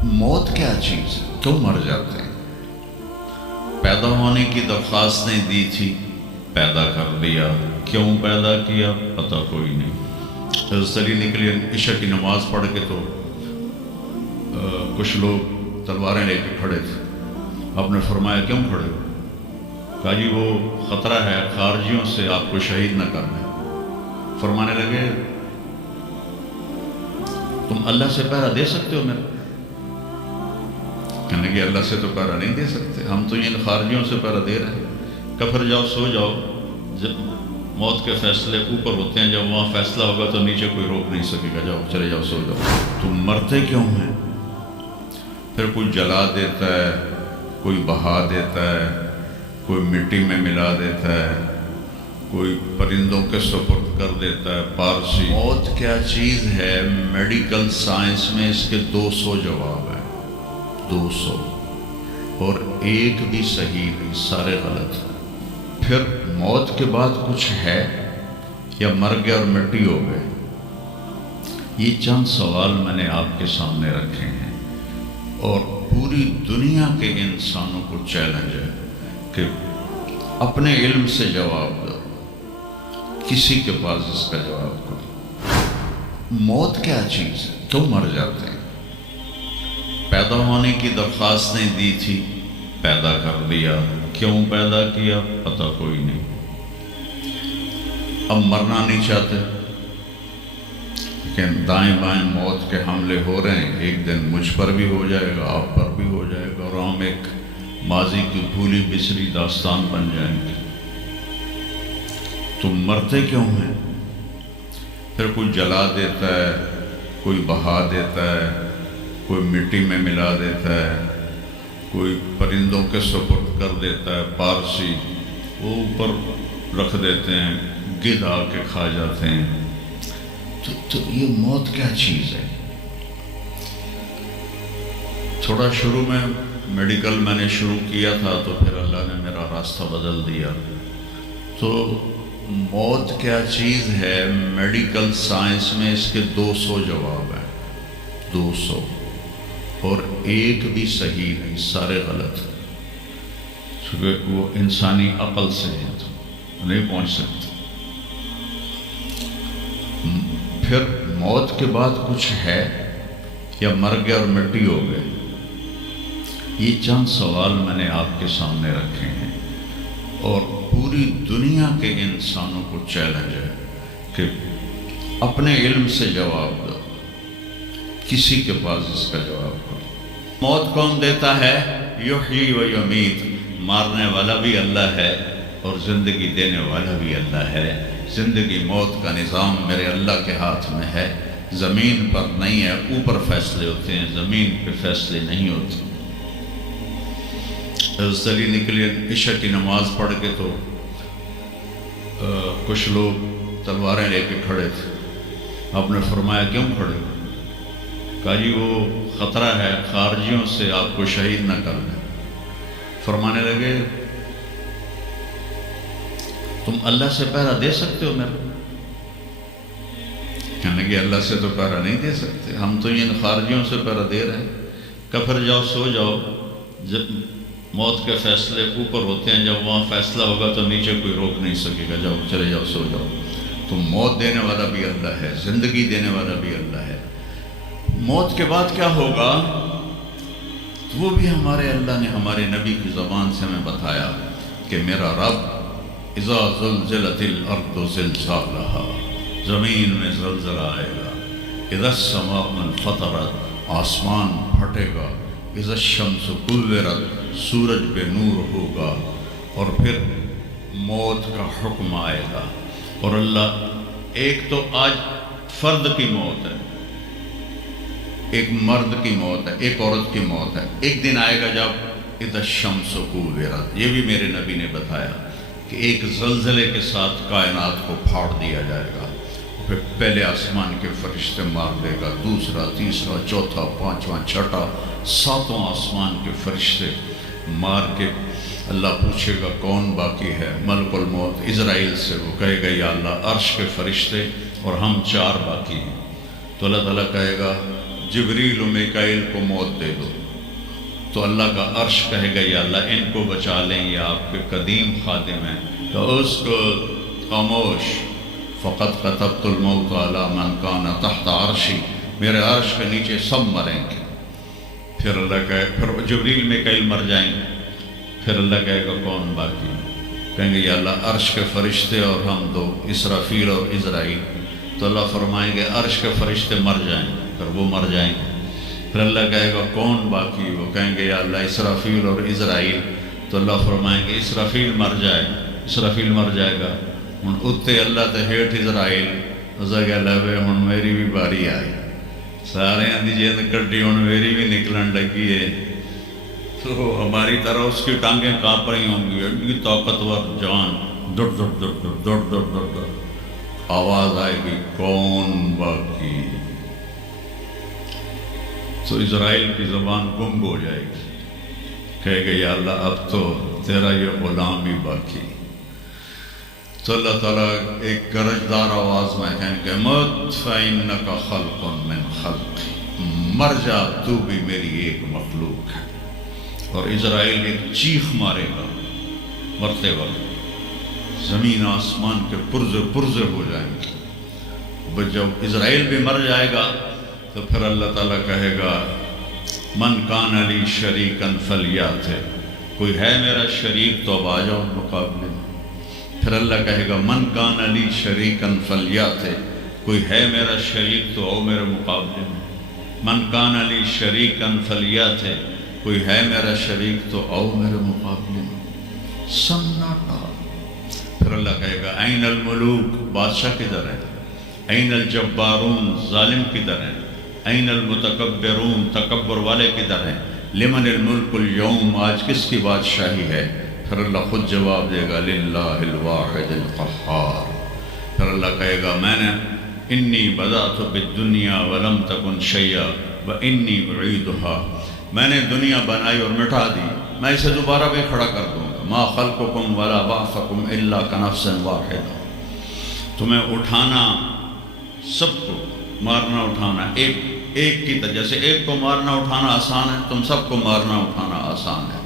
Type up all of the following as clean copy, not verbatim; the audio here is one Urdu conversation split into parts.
موت کیا چیز ہے؟ کیوں مر جاتے ہیں؟ پیدا ہونے کی درخواست نہیں دی تھی، پیدا کر دیا، کیوں پیدا کیا پتہ کوئی نہیں۔ حضرت علی نکلی عشاء کی نماز پڑھ کے تو کچھ لوگ تلواریں لے کے کھڑے تھے۔ آپ نے فرمایا کیوں کھڑے ہو؟ کہا جی وہ خطرہ ہے خارجیوں سے آپ کو شہید نہ کر دیں۔ فرمانے لگے تم اللہ سے پہرا دے سکتے ہو میرا؟ کہنے کہ اللہ سے تو پہرا نہیں دے سکتے، ہم تو ان خارجیوں سے پہرا دے رہے ہیں۔ کفر جاؤ سو جاؤ، جب موت کے فیصلے اوپر ہوتے ہیں، جب وہاں فیصلہ ہوگا تو نیچے کوئی روک نہیں سکے گا، جاؤ چلے جاؤ سو جاؤ۔ تم مرتے کیوں ہیں؟ پھر کوئی جلا دیتا ہے، کوئی بہا دیتا ہے، کوئی مٹی میں ملا دیتا ہے، کوئی پرندوں کے سپرد کر دیتا ہے۔ پارسی موت کیا چیز ہے؟ میڈیکل سائنس میں اس کے 200 جواب ہیں، 200، اور ایک بھی صحیح نہیں، سارے غلط۔ پھر موت کے بعد کچھ ہے یا مر گئے اور مٹی ہو گئے؟ یہ چند سوال میں نے آپ کے سامنے رکھے ہیں، اور پوری دنیا کے انسانوں کو چیلنج ہے کہ اپنے علم سے جواب دو، کسی کے پاس اس کا جواب کرو۔ موت کیا چیز ہے؟ کیوں مر جاتے ہیں؟ پیدا ہونے کی درخواست نہیں دی تھی، پیدا کر دیا، کیوں پیدا کیا پتہ کوئی نہیں۔ اب مرنا نہیں چاہتے، لیکن دائیں بائیں موت کے حملے ہو رہے ہیں، ایک دن مجھ پر بھی ہو جائے گا، آپ پر بھی ہو جائے گا، اور ہم ایک ماضی کی بھولی بسری داستان بن جائیں گے۔ تم مرتے کیوں ہیں؟ پھر کوئی جلا دیتا ہے، کوئی بہا دیتا ہے، کوئی مٹی میں ملا دیتا ہے، کوئی پرندوں کے سپرد کر دیتا ہے۔ پارسی وہ اوپر رکھ دیتے ہیں، گدھ آ کے کھا جاتے ہیں۔ تو یہ موت کیا چیز ہے؟ تھوڑا شروع میں میڈیکل میں نے شروع کیا تھا، تو پھر اللہ نے میرا راستہ بدل دیا۔ تو موت کیا چیز ہے؟ میڈیکل سائنس میں اس کے 200 جواب ہیں، 200، اور ایک بھی صحیح نہیں، سارے غلط، کیونکہ وہ انسانی عقل سے ہیں تو نہیں پہنچ سکتے۔ پھر موت کے بعد کچھ ہے یا مر گئے اور مٹی ہو گئے؟ یہ چند سوال میں نے آپ کے سامنے رکھے ہیں، اور پوری دنیا کے انسانوں کو چیلنج ہے کہ اپنے علم سے جواب دو، کسی کے پاس اس کا جواب کرو۔ موت کون دیتا ہے؟ یحیی و یمیت، مارنے والا بھی اللہ ہے اور زندگی دینے والا بھی اللہ ہے۔ زندگی موت کا نظام میرے اللہ کے ہاتھ میں ہے، زمین پر نہیں ہے، اوپر فیصلے ہوتے ہیں، زمین پہ فیصلے نہیں ہوتے۔ حضرت علی نکلے عشاء کی نماز پڑھ کے تو کچھ لوگ تلواریں لے کے کھڑے تھے۔ آپ نے فرمایا کیوں کھڑے ہو؟ کہا جی وہ خطرہ ہے خارجیوں سے آپ کو شہید نہ کر دیں۔ فرمانے لگے تم اللہ سے پہرا دے سکتے ہو میرا؟ کہنے کہ اللہ سے تو پہرا نہیں دے سکتے، ہم تو ان خارجیوں سے پہرا دے رہے ہیں۔ کفر جاؤ سو جاؤ، جب موت کے فیصلے اوپر ہوتے ہیں، جب وہاں فیصلہ ہوگا تو نیچے کوئی روک نہیں سکے گا، جاؤ چلے جاؤ سو جاؤ۔ تو موت دینے والا بھی اللہ ہے، زندگی دینے والا بھی اللہ ہے۔ موت کے بعد کیا ہوگا وہ بھی ہمارے اللہ نے ہمارے نبی کی زبان سے ہمیں بتایا کہ میرا رب اذا زلزلت الارض زلزالہا، زمین میں زلزلہ آئے گا، اذا السماء انفطرت، آسمان پھٹے گا، اذا الشمس کورت، سورج پہ نور ہوگا، اور پھر موت کا حکم آئے گا۔ اور اللہ ایک تو آج فرد کی موت ہے، ایک مرد کی موت ہے، ایک عورت کی موت ہے، ایک دن آئے گا جب اذا الشمس کورت، یہ بھی میرے نبی نے بتایا کہ ایک زلزلے کے ساتھ کائنات کو پھاڑ دیا جائے گا، پھر پہلے آسمان کے فرشتے مار دے گا، دوسرا، تیسرا، چوتھا، پانچواں، چھٹا، ساتوں آسمان کے فرشتے مار کے اللہ پوچھے گا کون باقی ہے؟ ملک الموت اسرائیل سے وہ کہے گا یا اللہ عرش کے فرشتے اور ہم 4 باقی ہیں۔ تو اللہ تعالیٰ کہے گا جبریل و میکائیل کو موت دے دو، تو اللہ کا عرش کہے گا یا اللہ ان کو بچا لیں، یہ آپ کے قدیم خادم ہیں، تو اس کو خاموش، فقط كتبت الموت على من كان تحت عرشی، میرے عرش کے نیچے سب مریں گے۔ پھر اللہ کہے، پھر جبریل میکائیل مر جائیں گے، پھر اللہ کہے گا کون باقی؟ کہیں گے یا اللہ عرش کے فرشتے اور ہم دو، اسرافیل اور عزرائیل۔ تو اللہ فرمائیں گے عرش کے فرشتے مر جائیں، پھر وہ مر جائیں گے۔ پھر اللہ کہے گا کون باقی؟ وہ کہیں گے یا اللہ اسرافیل اور عزرائیل۔ تو اللہ فرمائیں گے اسرافیل مر جائے، اسرافیل مر جائے گا، ہن اتنے اللہ تے ہیٹھ عزرائیل۔ اسا کہ اللہ بے ہن میری بھی باری آئی، سارے دی جیند کٹی، ہن میری بھی نکلن لگی ہے۔ تو ہماری طرح اس کی ٹانگیں کانپ رہی ہوں گی، اتنی طاقتور جان، دڑ دڑ دڑ دڑ دڑ دڑ دڑ دڑ، آواز آئے گی کون باقی؟ تو اسرائیل کی زبان گنگ ہو جائے گی، کہے گا یا اللہ اب تو تیرا یہ غلام ہی باقی۔ تو اللہ تعالیٰ ایک گرجدار آواز میں کہیں گے مت فإنک خلق من خلقی، مر جا تو بھی میری ایک مخلوق ہے۔ اور اسرائیل ایک چیخ مارے گا مرتے وقت، زمین آسمان کے پرزے پرزے ہو جائیں گے۔ جب اسرائیل بھی مر جائے گا تو پھر اللہ تعالیٰ کہے گا من کان لی شریکا فلیات، کوئی ہے میرا شریک تو اب آ جاؤ مقابلے میں۔ پھر اللہ کہے گا من کان لی شریکا فلیات، کوئی ہے میرا شریک تو آؤ میرے مقابلے میں۔ من کان لی شریکا فلیات، کوئی ہے میرا شریک تو آؤ میرے مقابلے میں۔ سناٹا۔ پھر اللہ کہے گا این الملوک، بادشاہ کدھر ہے؟ این الجبارون، ظالم کدھر ہے؟ این المتکبرون، تکبر والے کدھر ہیں؟ لمن الملک اليوم، آج کس کی بادشاہی ہے؟ پھر اللہ خود جواب دے گا للہ الواحد القہار۔ پھر اللہ کہے گا میں نے انی بدأت بالدنیا ولم تکن شیئا وانی اعیدها، میں نے دنیا بنائی اور مٹا دی، میں اسے دوبارہ بھی کھڑا کر دوں گا۔ ما خلقکم ولا بعثکم الا کنفس واحدہ، تمہیں اٹھانا، سب کو مارنا اٹھانا ایک کی طرح، جیسے ایک کو مارنا اٹھانا آسان ہے، تم سب کو مارنا اٹھانا آسان ہے۔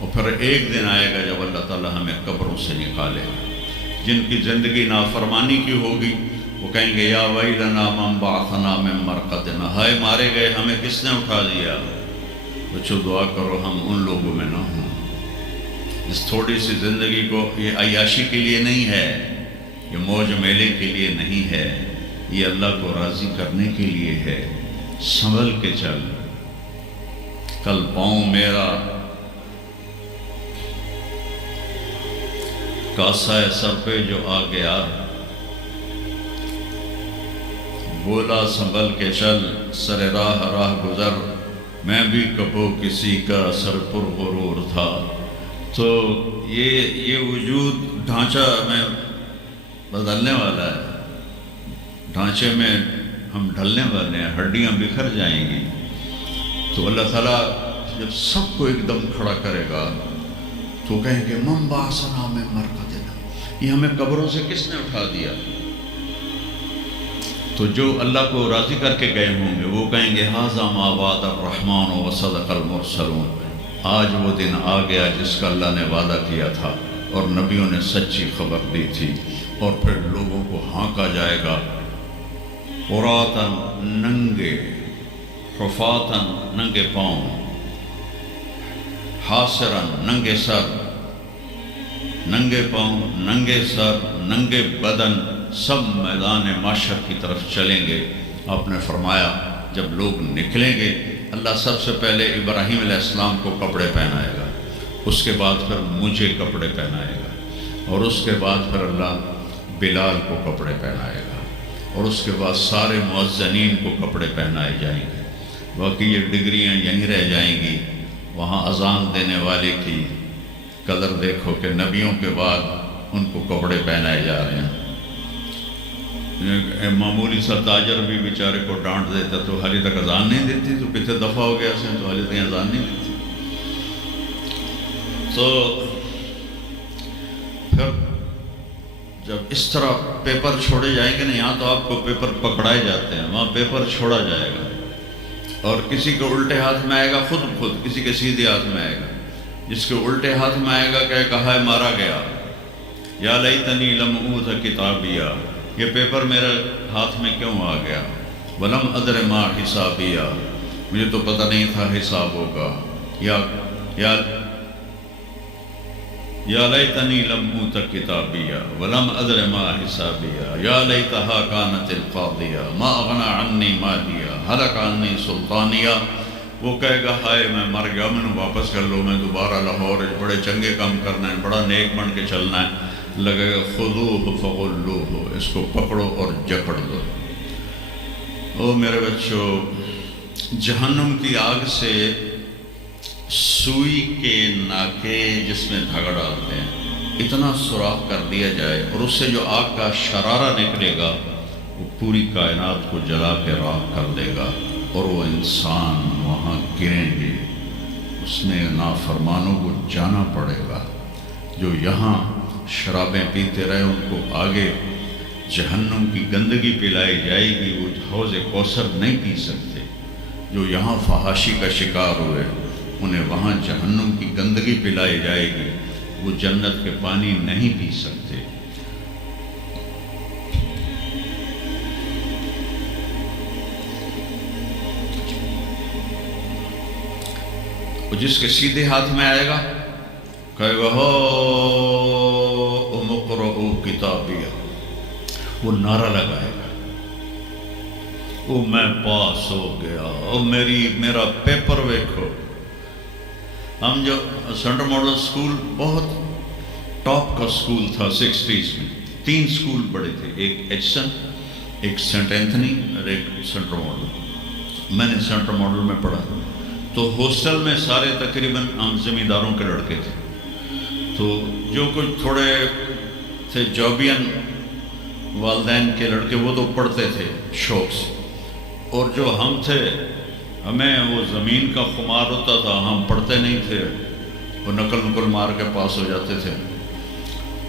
اور پھر ایک دن آئے گا جب اللہ تعالیٰ ہمیں قبروں سے نکالے گا۔ جن کی زندگی نافرمانی کی ہوگی وہ کہیں گے یا ویلنا من بعثنا من مرقدنا، ہائے مارے گئے ہمیں کس نے اٹھا دیا؟ بچوں دعا کرو ہم ان لوگوں میں نہ ہوں۔ اس تھوڑی سی زندگی کو، یہ عیاشی کے لیے نہیں ہے، یہ موج میلے کے لیے نہیں ہے، یہ اللہ کو راضی کرنے کے لیے ہے۔ سنبھل کے چل، کل پاؤں میرا کاسا ہے سر پہ جو آ گیا، بولا سنبھل کے چل سر راہ راہ گزر، میں بھی کبو کسی کا سر پر غرور تھا۔ تو یہ وجود ڈھانچہ میں بدلنے والا ہے، ڈھانچے میں ہم ڈھلنے والے ہیں، ہڈیاں بکھر جائیں گی۔ تو اللہ تعالیٰ جب سب کو ایک دم کھڑا کرے گا تو کہیں گے من بعثنا من مرقدنا، یہ ہمیں قبروں سے کس نے اٹھا دیا؟ تو جو اللہ کو راضی کر کے گئے ہوں گے وہ کہیں گے ھذا ما وعد الرحمن وصدق المرسلون، آج وہ دن آ گیا جس کا اللہ نے وعدہ کیا تھا اور نبیوں نے سچی خبر دی تھی۔ اور پھر لوگوں کو ہانکا جائے گا عراۃً، ننگے، حفاۃً، ننگے پاؤں، حاسراً، ننگے سر، ننگے پاؤں، ننگے سر، ننگے بدن، سب میدان معاشر کی طرف چلیں گے۔ آپ نے فرمایا جب لوگ نکلیں گے اللہ سب سے پہلے ابراہیم علیہ السلام کو کپڑے پہنائے گا، اس کے بعد پھر مجھے کپڑے پہنائے گا، اور اس کے بعد پھر اللہ بلال کو کپڑے پہنائے گا، اور اس کے بعد سارے مؤذنین کو کپڑے پہنائے جائیں گے۔ باقی یہ ڈگریاں یہیں رہ جائیں گی۔ وہاں اذان دینے والے کی قدر دیکھو کہ نبیوں کے بعد ان کو کپڑے پہنائے جا رہے ہیں۔ معمولی سا تاجر بھی بیچارے کو ڈانٹ دیتا تو حالی تک اذان نہیں دیتی، تو کتنے دفعہ ہو گیا سے تو حالی تک اذان نہیں دیتی۔ تو پھر جب اس طرح پیپر چھوڑے جائیں گے نا، یہاں تو آپ کو پیپر پکڑائے جاتے ہیں، وہاں پیپر چھوڑا جائے گا۔ اور کسی کے الٹے ہاتھ میں آئے گا خود کسی کے سیدھے ہاتھ میں آئے گا. جس کے الٹے ہاتھ میں آئے گا کہ کہا ہے مارا گیا، یا لیتنی لم اوت کتابیا، یہ پیپر میرے ہاتھ میں کیوں آ گیا، ولم ادر ما حسابیا، مجھے تو پتہ نہیں تھا حساب ہوگا، یا لیتنی لم اوت کتابیا ولم ادر ما حسابیا، یا لیتہا کانت القاضیہ ما اغنی عنی مالیا ہلک عنی سلطانیہ. وہ کہے گا ہائے میں مر گیا، میں نے واپس کر لو، میں دوبارہ لاہور بڑے چنگے کام کرنا ہے، بڑا نیک بن کے چلنا ہے. لگے گا خذوہ فغلوہ، اس کو پکڑو اور جکڑ دو. او میرے بچوں، جہنم کی آگ سے سوئی کے ناکے جس میں دھاگا ڈالتے ہیں اتنا سوراخ کر دیا جائے اور اس سے جو آگ کا شرارہ نکلے گا وہ پوری کائنات کو جلا کے راکھ کر دے گا، اور وہ انسان وہاں گریں گے. اس میں نافرمانوں کو جانا پڑے گا. جو یہاں شرابیں پیتے رہے ان کو آگے جہنم کی گندگی پلائی جائے گی، وہ حوض کوثر نہیں پی سکتے. جو یہاں فحاشی کا شکار ہوئے انہیں وہاں جہنم کی گندگی پلائی جائے گی، وہ جنت کے پانی نہیں پی سکتے. جس کے سیدھے ہاتھ میں آئے گا کہے گا ہو اقرؤ کتابیہ، وہ نعرہ لگائے گا، او میں پاس ہو گیا، او میرا پیپر ویکھو. ہم جو سینٹرل ماڈل اسکول بہت ٹاپ کا اسکول تھا 60s میں، 3 اسکول بڑے تھے، ایک ایچسن، ایک سینٹ اینتھنی اور ایک سینٹرل ماڈل. میں نے سینٹرل ماڈل میں پڑھا تو ہاسٹل میں سارے تقریباً ہم زمینداروں کے لڑکے تھے. تو جو کچھ تھوڑے تھے جابین والدین کے لڑکے وہ تو پڑھتے تھے شوق سے، اور جو ہم تھے ہمیں وہ زمین کا خمار ہوتا تھا، ہم پڑھتے نہیں تھے، وہ نقل مار کے پاس ہو جاتے تھے.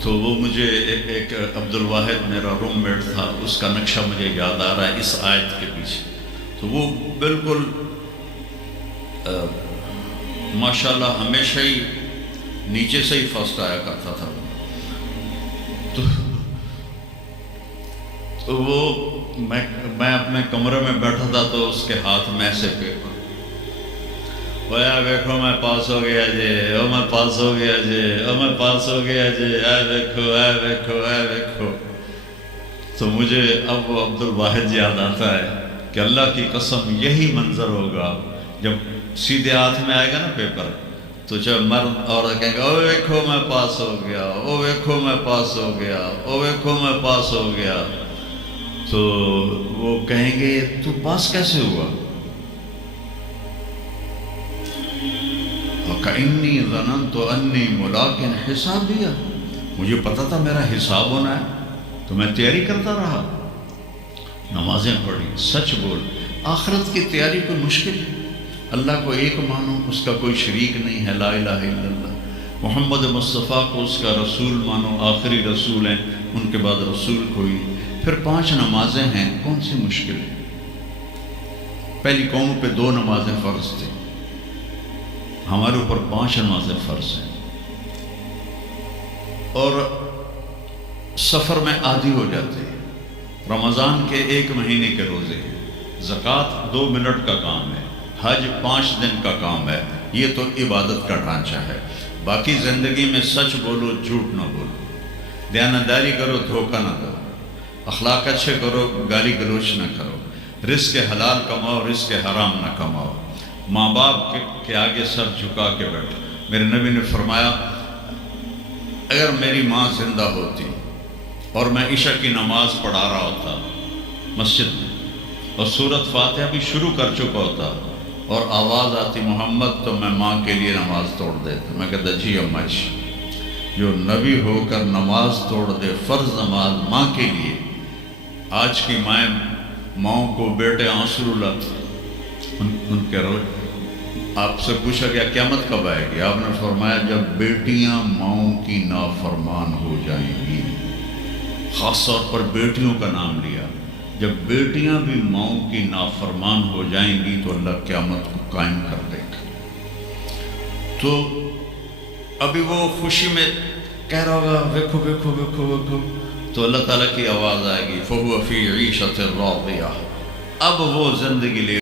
تو وہ مجھے ایک عبد الواحد میرا روم میٹ تھا، اس کا نقشہ مجھے یاد آ رہا ہے اس آیت کے پیچھے. تو وہ بالکل ماشاءاللہ ہمیشہ ہی نیچے سے ہی فرسٹ آیا کرتا تھا. تو وہ میں اپنے کمرے میں بیٹھا تھا تو اس کے ہاتھ میں سے پیپر، ویا ویکھو میں پاس ہو گیا جی، او میں پاس ہو گیا جی، او میں پاس ہو گیا جی، اے ویکھو اے ویکھو اے ویکھو. تو مجھے اب وہ عبد الواحد یاد آتا ہے کہ اللہ کی قسم یہی منظر ہوگا جب سیدھے ہاتھ میں آئے گا نا پیپر، تو جب مرد عورت کہیں گا او ویکھو میں پاس ہو گیا، او ویکھو میں پاس ہو گیا، او ویکھو میں پاس ہو گیا، تو وہ کہیں گے تو پاس کیسے ہوا؟ وَكَإِنِّي ظَنَنْتُ أَنِّي مُلَاقٍ حِسَابِيَهْ، مجھے پتا تھا میرا حساب ہونا ہے تو میں تیاری کرتا رہا، نمازیں پڑھی، سچ بول. آخرت کی تیاری کوئی مشکل ہے؟ اللہ کو ایک مانو، اس کا کوئی شریک نہیں ہے، لا الہ الا اللہ. محمد مصطفیٰ کو اس کا رسول مانو، آخری رسول ہیں، ان کے بعد رسول کوئی نہیں. پھر 5 نمازیں ہیں، کون سی مشکل ہے؟ پہلی قوموں پہ 2 نمازیں فرض تھیں، ہمارے اوپر 5 نمازیں فرض ہیں. اور سفر میں عادی ہو جاتے ہیں. رمضان کے 1 مہینے کے روزے ہیں، زکوٰۃ 2 منٹ کا کام ہے، حج 5 دن کا کام ہے. یہ تو عبادت کا ڈھانچہ ہے. باقی زندگی میں سچ بولو، جھوٹ نہ بولو، دیانتداری کرو، دھوکہ نہ دو، اخلاق اچھے کرو، گالی گلوچ نہ کرو، رزق حلال کماؤ، رزق حرام نہ کماؤ، ماں باپ کے آگے سر جھکا کے بیٹھو. میرے نبی نے فرمایا اگر میری ماں زندہ ہوتی اور میں عشاء کی نماز پڑھا رہا ہوتا مسجد میں اور سورۃ فاتحہ بھی شروع کر چکا ہوتا اور آواز آتی محمد، تو میں ماں کے لیے نماز توڑ دیتا. میں کہتا جی اماں جی، جو نبی ہو کر نماز توڑ دے، فرض نماز ماں کے لیے. آج کی ماؤں کو بیٹے آنسو رلاتے ان کے روز. آپ سے پوچھا گیا قیامت کب آئے گی؟ آپ نے فرمایا جب بیٹیاں ماؤں کی نافرمان ہو جائیں گی. خاص طور پر بیٹیوں کا نام لیا. جب بیٹیاں بھی ماؤں کی نافرمان ہو جائیں گی تو اللہ قیامت کو قائم کر دے گا۔ تو ابھی وہ خوشی میں کہہ رہا ہوگا ویکھو ویکھو ویکھو ویکھو، تو اللہ تعالیٰ کی آواز آئے گی فَهُوَ فِي عِيشَةٍ رَاضِيَةٍ، اب وہ زندگی لے